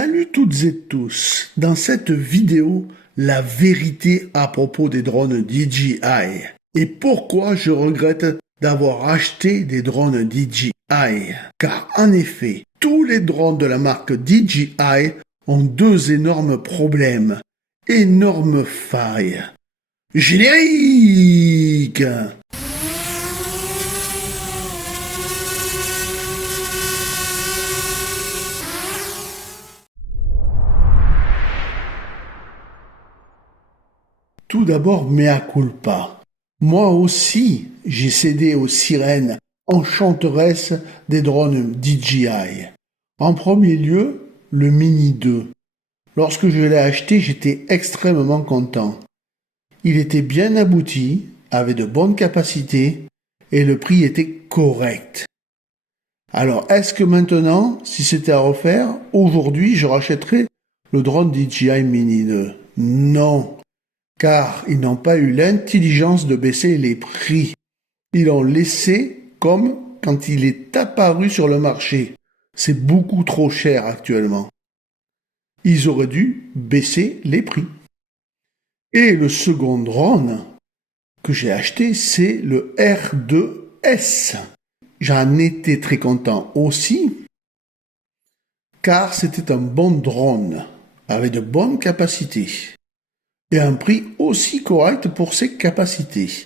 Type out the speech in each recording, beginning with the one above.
Salut toutes et tous. Dans cette vidéo, la vérité à propos des drones DJI et pourquoi je regrette d'avoir acheté des drones DJI. Car en effet, tous les drones de la marque DJI ont deux énormes problèmes, énormes failles. Générique! Tout d'abord, mea culpa. Moi aussi, j'ai cédé aux sirènes enchanteresses des drones DJI. En premier lieu, le Mini 2. Lorsque je l'ai acheté, j'étais extrêmement content. Il était bien abouti, avait de bonnes capacités et le prix était correct. Alors, est-ce que maintenant, si c'était à refaire, aujourd'hui, je rachèterais le drone DJI Mini 2? Non. Car ils n'ont pas eu l'intelligence de baisser les prix. Ils l'ont laissé comme quand il est apparu sur le marché. C'est beaucoup trop cher actuellement. Ils auraient dû baisser les prix. Et le second drone que j'ai acheté, c'est le R2S. J'en étais très content aussi, car c'était un bon drone, avec de bonnes capacités. Et un prix aussi correct pour ses capacités.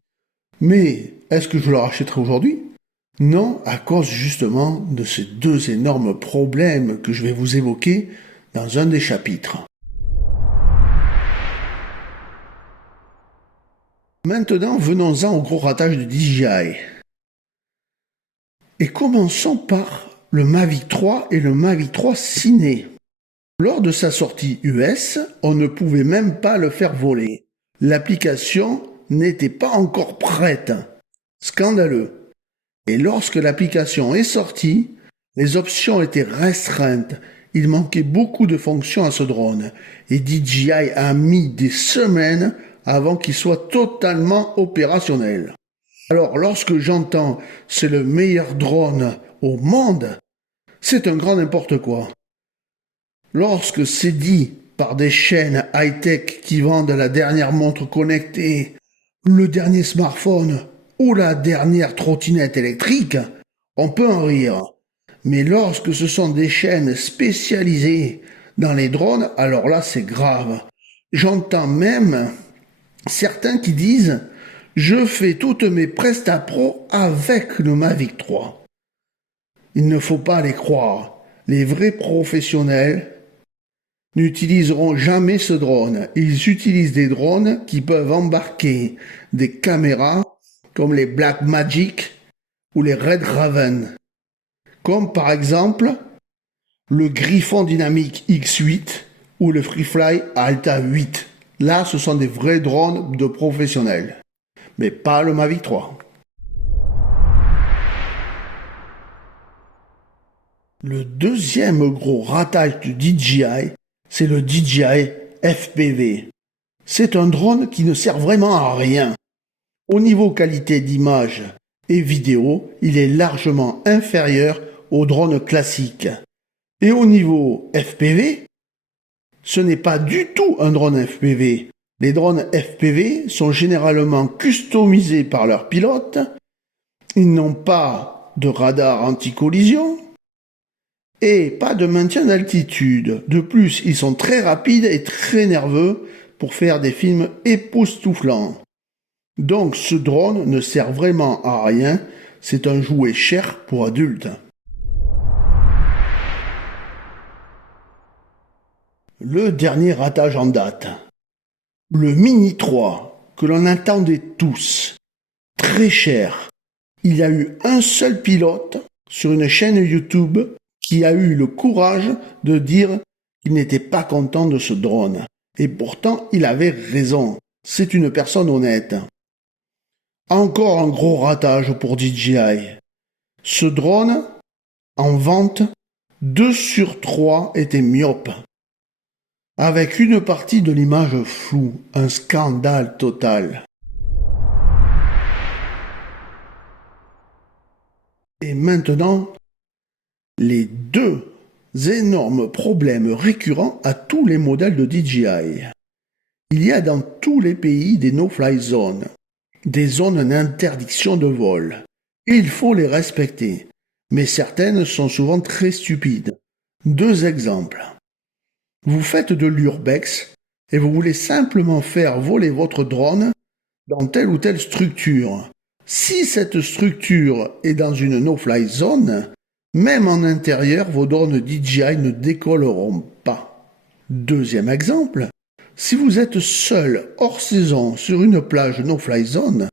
Mais est-ce que je le rachèterai aujourd'hui? Non, à cause justement de ces deux énormes problèmes que je vais vous évoquer dans un des chapitres. Maintenant, venons-en au gros ratage de DJI. Et commençons par le Mavic 3 et le Mavic 3 Cine. Lors de sa sortie US, on ne pouvait même pas le faire voler. L'application n'était pas encore prête. Scandaleux. Et lorsque l'application est sortie, les options étaient restreintes. Il manquait beaucoup de fonctions à ce drone. Et DJI a mis des semaines avant qu'il soit totalement opérationnel. Alors lorsque j'entends « c'est le meilleur drone au monde », c'est un grand n'importe quoi. Lorsque c'est dit par des chaînes high-tech qui vendent la dernière montre connectée, le dernier smartphone ou la dernière trottinette électrique, on peut en rire. Mais lorsque ce sont des chaînes spécialisées dans les drones, alors là c'est grave. J'entends même certains qui disent « Je fais toutes mes Presta Pro avec le Mavic 3 ». Il ne faut pas les croire. Les vrais professionnels n'utiliseront jamais ce drone. Ils utilisent des drones qui peuvent embarquer des caméras comme les Blackmagic ou les Red Raven. Comme par exemple le Griffon Dynamic X8 ou le Freefly Alta 8. Là, ce sont des vrais drones de professionnels. Mais pas le Mavic 3. Le deuxième gros ratage du DJI, c'est le DJI FPV. C'est un drone qui ne sert vraiment à rien. Au niveau qualité d'image et vidéo, il est largement inférieur aux drones classiques. Et au niveau FPV, ce n'est pas du tout un drone FPV. Les drones FPV sont généralement customisés par leurs pilotes. Ils n'ont pas de radar anti-collision et pas de maintien d'altitude. De plus, ils sont très rapides et très nerveux pour faire des films époustouflants. Donc ce drone ne sert vraiment à rien, c'est un jouet cher pour adultes. Le dernier ratage en date. Le Mini 3, que l'on attendait tous. Très cher. Il y a eu un seul pilote sur une chaîne YouTube qui a eu le courage de dire qu'il n'était pas content de ce drone. Et pourtant, il avait raison. C'est une personne honnête. Encore un gros ratage pour DJI. Ce drone, en vente, 2 sur 3 étaient myopes. Avec une partie de l'image floue, un scandale total. Et maintenant, les deux énormes problèmes récurrents à tous les modèles de DJI. Il y a dans tous les pays des no-fly zones, des zones d'interdiction de vol. Et il faut les respecter, mais certaines sont souvent très stupides. 2 exemples. Vous faites de l'urbex et vous voulez simplement faire voler votre drone dans telle ou telle structure. Si cette structure est dans une no-fly zone, même en intérieur, vos drones DJI ne décolleront pas. 2e exemple, si vous êtes seul hors saison sur une plage no-fly zone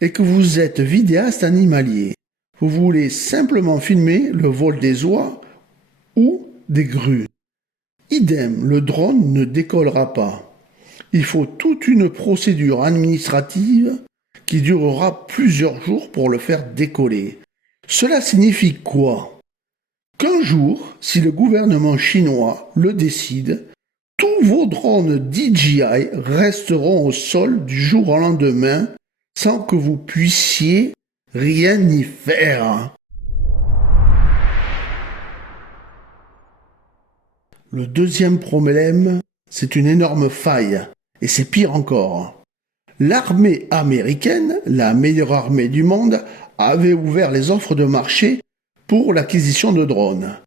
et que vous êtes vidéaste animalier, vous voulez simplement filmer le vol des oies ou des grues. Idem, le drone ne décollera pas. Il faut toute une procédure administrative qui durera plusieurs jours pour le faire décoller. Cela signifie quoi? Qu'un jour, si le gouvernement chinois le décide, tous vos drones DJI resteront au sol du jour au lendemain sans que vous puissiez rien y faire. Le 2e problème, c'est une énorme faille, et c'est pire encore. L'armée américaine, la meilleure armée du monde, avait ouvert les offres de marché pour l'acquisition de drones.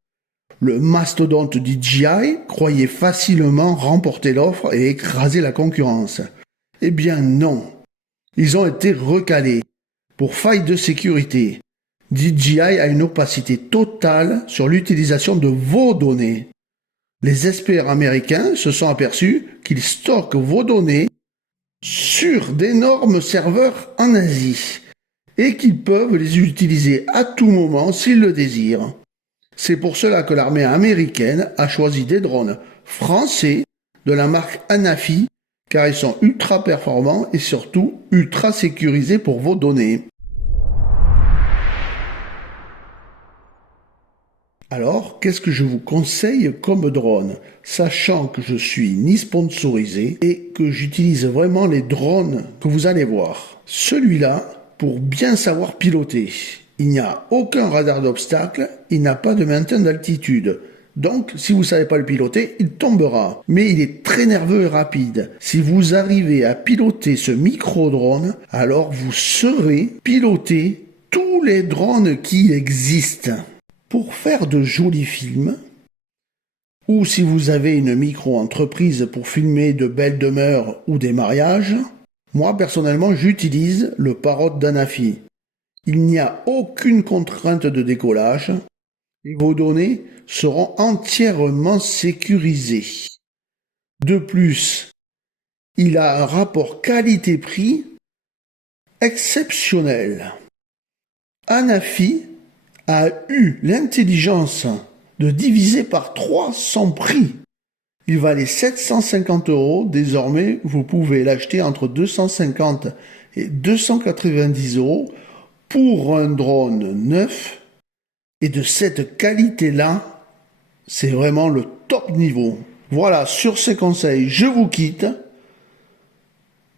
Le mastodonte DJI croyait facilement remporter l'offre et écraser la concurrence. Eh bien non, ils ont été recalés pour faille de sécurité. DJI a une opacité totale sur l'utilisation de vos données. Les experts américains se sont aperçus qu'ils stockent vos données sur d'énormes serveurs en Asie et qu'ils peuvent les utiliser à tout moment s'ils le désirent. C'est pour cela que l'armée américaine a choisi des drones français de la marque Anafi car ils sont ultra performants et surtout ultra sécurisés pour vos données. Alors, qu'est-ce que je vous conseille comme drone, sachant que je suis ni sponsorisé et que j'utilise vraiment les drones que vous allez voir. Celui-là, pour bien savoir piloter, il n'y a aucun radar d'obstacle, il n'a pas de maintien d'altitude. Donc, si vous ne savez pas le piloter, il tombera. Mais il est très nerveux et rapide. Si vous arrivez à piloter ce micro-drone, alors vous saurez piloter tous les drones qui existent. Pour faire de jolis films, ou si vous avez une micro-entreprise pour filmer de belles demeures ou des mariages, moi personnellement j'utilise le Parrot d'Anafi. Il n'y a aucune contrainte de décollage et vos données seront entièrement sécurisées. De plus, il a un rapport qualité-prix exceptionnel. Anafi a eu l'intelligence de diviser par 3 son prix. Il valait 750 €. Désormais, vous pouvez l'acheter entre 250 et 290 € pour un drone neuf. Et de cette qualité-là, c'est vraiment le top niveau. Voilà, sur ces conseils, je vous quitte.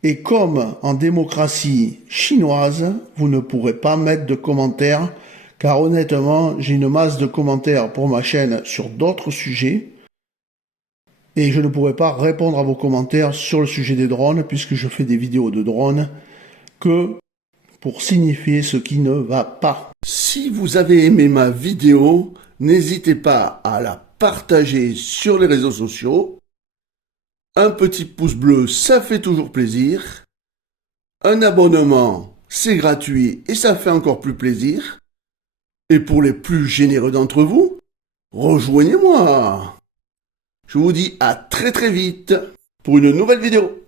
Et comme en démocratie chinoise, vous ne pourrez pas mettre de commentaires car honnêtement, j'ai une masse de commentaires pour ma chaîne sur d'autres sujets et je ne pourrai pas répondre à vos commentaires sur le sujet des drones puisque je fais des vidéos de drones que pour signifier ce qui ne va pas. Si vous avez aimé ma vidéo, n'hésitez pas à la partager sur les réseaux sociaux. Un petit pouce bleu, ça fait toujours plaisir. Un abonnement, c'est gratuit et ça fait encore plus plaisir. Et pour les plus généreux d'entre vous, rejoignez-moi. Je vous dis à très vite pour une nouvelle vidéo.